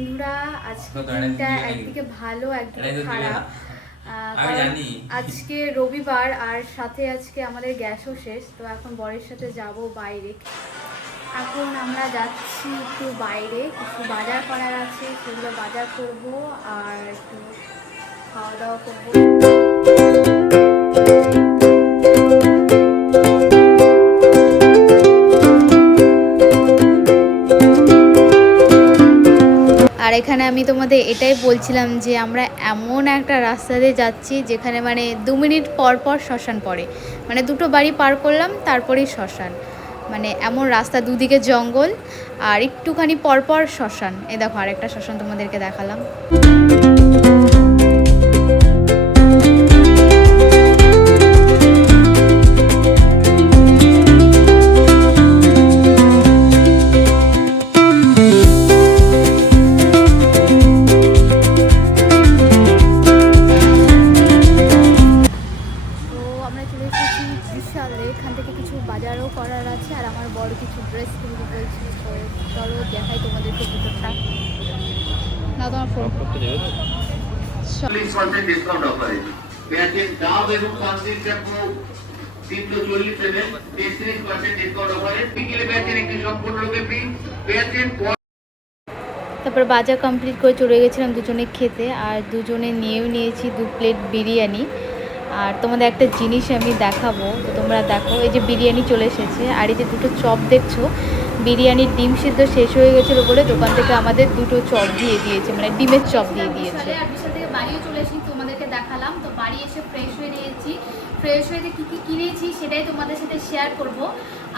বন্ধুরা, আজকে দিনটা একদিকে ভালো একদিকে খারাপ। কারণ আজকে রবিবার আর সাথে আজকে আমাদের গ্যাসও শেষ। তো এখন বরের সাথে যাব বাইরে। এখন আমরা যাচ্ছি একটু বাইরে, কিছু বাজার করার আছে, সেগুলো বাজার করব আর একটু খাওয়া দাওয়া করবো। আর এখানে আমি তোমাদের এটাই বলছিলাম যে আমরা এমন একটা রাস্তা দিয়ে যাচ্ছি যেখানে মানে 2 মিনিট পর পর শ্মশান পড়ে, মানে দুটো বাড়ি পার করলাম তারপরেই শ্মশান। মানে এমন রাস্তা, দুদিকে জঙ্গল আর একটুখানি পর পর শ্মশান। এই দেখো আরেকটা শ্মশান তোমাদেরকে দেখালাম। এখান থেকে কিছু বাজারও করার আছে আর আমার বড় কিছু ড্রেস কিনতে বলছি। চলো দেখাই তোমাদেরকে ভিতরটা। না তোমার ফোন ডিসকাউন্ট অফারে পেঁয়াজের ডাব এবং সানসিল্ক শ্যাম্পু 340 এর 33% ডিসকাউন্ট অফারে বিকেলে পেঁয়াজের একটি সম্পূর্ণরূপে ফ্রি পেঁয়াজের। তারপর বাজার কমপ্লিট করে চলে গেছিলাম দুজনে খেতে, আর দুজনে নিয়েও নিয়েছি 2 প্লেট বিরিয়ানি। আর তোমাদের একটা জিনিস আমি দেখাবো, তো তোমরা দেখো, এই যে বিরিয়ানি চলে এসেছে আর এই যে দুটো চপ দেখছো, বিরিয়ানির ডিম সিদ্ধ শেষ হয়ে গেছিলো বলে দোকান থেকে আমাদের দুটো চপ দিয়ে দিয়েছে, মানে ডিমের চপ দিয়ে দিয়েছে। আর বিশাল থেকে বাড়িও চলে এসেছি, তোমাদেরকে দেখালাম। তো বাড়ি এসে ফ্রেশ হয়ে নিয়েছি, ফ্রেশ হয়ে কী কী কিনেছি সেটাই তোমাদের সাথে শেয়ার করব।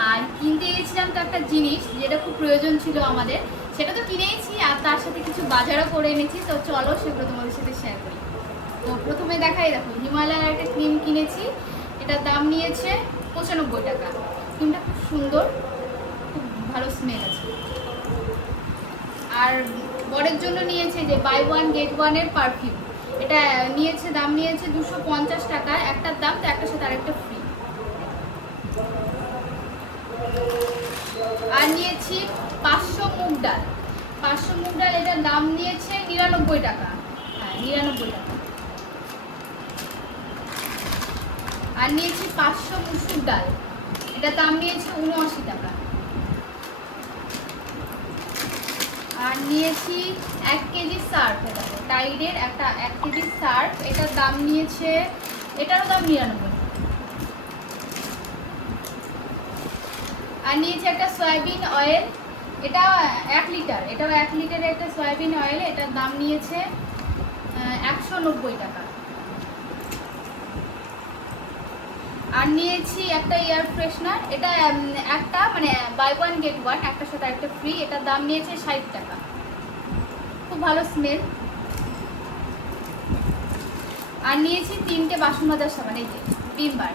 আর কিনতে গেছিলাম তো একটা জিনিস যেটা খুব প্রয়োজন ছিল আমাদের, সেটা তো কিনেইছি আর তার সাথে কিছু বাজারও করে এনেছি। তো চলো সেগুলো তোমাদের সাথে শেয়ার করি। তো প্রথমে দেখাই, দেখো হিমালয়ের একটা ক্রিম কিনেছি, এটার দাম নিয়েছে 95 টাকা। ক্রিমটা খুব সুন্দর, খুব ভালো স্মেল আছে। আর বরের জন্য নিয়েছে যে বাই 1 গেট 1 এর পারফিউম, এটা নিয়েছে, দাম নিয়েছে 250 টাকা। একটার দাম তো একটার সাথে আরেকটা ফ্রি। আর নিয়েছি 500 মুগ ডাল, 500 মুগ ডাল, এটার দাম নিয়েছে 99 টাকা। হ্যাঁ, 99 টাকা। আর নিয়েছি 500 মুসুর ডাল, এটা দাম নিয়েছে 79 টাকা। আর নিয়েছি 1 কেজি সার্ফ, এটা টাইডের একটা 1 কেজি সার্ফ, এটার দাম নিয়েছে, এটারও দাম 99। আর নিয়েছি একটা সয়াবিন অয়েল, এটা 1 লিটার, এটাও 1 লিটারের একটা সয়াবিন অয়েল, এটার দাম নিয়েছে 190 টাকা। আর নিয়েছি একটা এয়ার ফ্রেশনার, এটা একটা মানে বাই 1 গেট 1, একটার সাথে একটা ফ্রি, এটার দাম নিয়েছে 60 টাকা। খুব ভালো স্মেল। আর নিয়েছি 3টে বাসন মাজার সাবান, এই যে ভিম বার।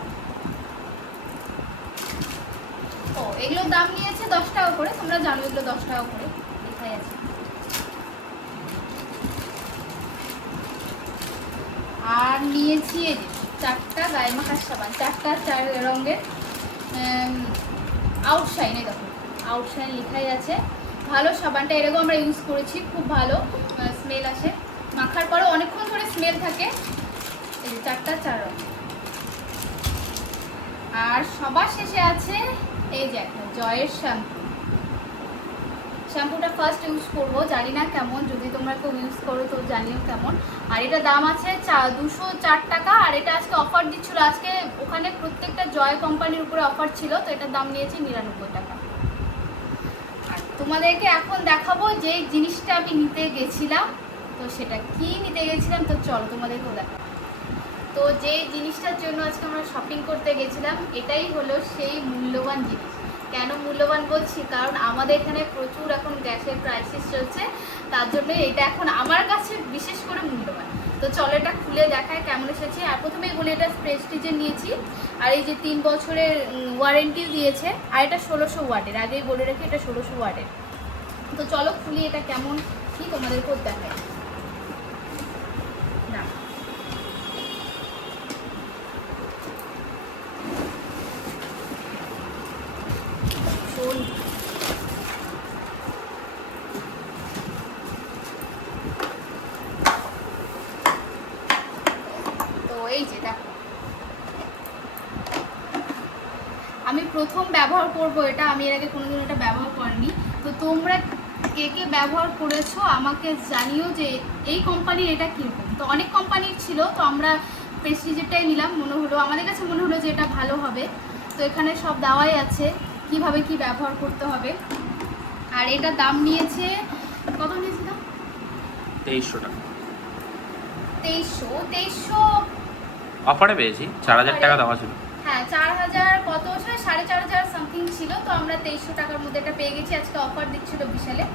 ও, এগুলোর দাম নিয়েছে 10 টাকা করে, তোমরা জানো এগুলো 10 টাকা করে লেখাই আছে। আর নিয়েছি এই যে 4টা গায়ে মাখার সাবান, 4টা 4 রঙের আউটশাইন, এই দেখো আউটশাইন লেখাই আছে। ভালো সাবানটা, এরকম আমরা ইউজ করেছি, খুব ভালো স্মেল আসে, মাখার পরে অনেকক্ষণ ধরে স্মেল থাকে। এই যে 4টা 4 রঙ। আর সবার শেষে আছে এই যে একটা জয়ের শ্যাম্পু, শ্যাম্পুটা ফার্স্ট ইউজ করবো, জানি না কেমন, যদি তোমরা কেউ ইউজ করো তো জানিও কেমন। আর এটা দাম আছে 204 টাকা। আর এটা আজকে অফার দিচ্ছিল, আজকে ওখানে প্রত্যেকটা জয় কোম্পানির উপরে অফার ছিল, তো এটার দাম নিয়েছে 99 টাকা। আর তোমাদেরকে এখন দেখাবো যে জিনিসটা আমি নিতে গেছিলাম, তো সেটা কি নিতে গেছিলাম, তো চলো তোমাদেরকেও দেখাবো। তো যে জিনিসটার জন্য আজকে আমরা শপিং করতে গেছিলাম, এটাই হলো সেই মূল্যবান জিনিস। কেন মূল্যবান বলছি, কারণ আমাদের এখানে প্রচুর এখন গ্যাসের ক্রাইসিস চলছে, তার জন্য এটা এখন আমার কাছে বিশেষ করে মূল্যবান। তো চলো এটা খুলে দেখায় কেমন এসেছে। আর প্রথমেই বলি এটা প্রেস্টিজের নিয়েছি, আর এই যে 3 বছরের ওয়ারেন্টিও দিয়েছে, আর এটা 1600 ওয়াটের, আগেই বলে রাখি এটা 1600 ওয়াটের। তো চলো খুলি এটা কেমন কি তোমাদেরকেও দেখায়। না, প্রথম ব্যবহার করব এটা, আমি এর আগে কোনোদিন এটা ব্যবহার করিনি। তো তোমরা কে কে ব্যবহার করেছো আমাকে জানিও যে এই কোম্পানির এটা কীরকম। তো অনেক কোম্পানির ছিল, তো আমরা প্রেস্টিজেরটাই নিলাম, মনে হলো আমাদের কাছে মনে হলো যে এটা ভালো হবে। তো এখানে সব দেওয়াই আছে কিভাবে কি ব্যবহার করতে হবে। আর এটা দাম নিয়েছে, কত নিয়েছে দাম? 2300 টাকা। 2300 অফারে পেয়েছি, 4000 টাকা দেওয়া ছিল। হ্যাঁ 4000 কত ছিল, 4500 সামথিং ছিল। তো আমরা 2300 টাকার মধ্যে এটা পেয়ে গেছি, আজকে অফার দিচ্ছিল বিশালে।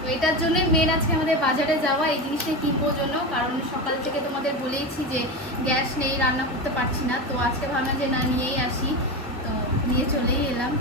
তো এটার জন্যই মেন আজকে আমাদের বাজারে যাওয়া, এই জিনিসটা কিনবো জন্য। কারণ সকাল থেকে তোমাদের বলেইছি যে গ্যাস নেই, রান্না করতে পারছি না। তো আজকে ভাবলাম যে না, নিয়েই আসি, তো নিয়ে চলেই এলাম।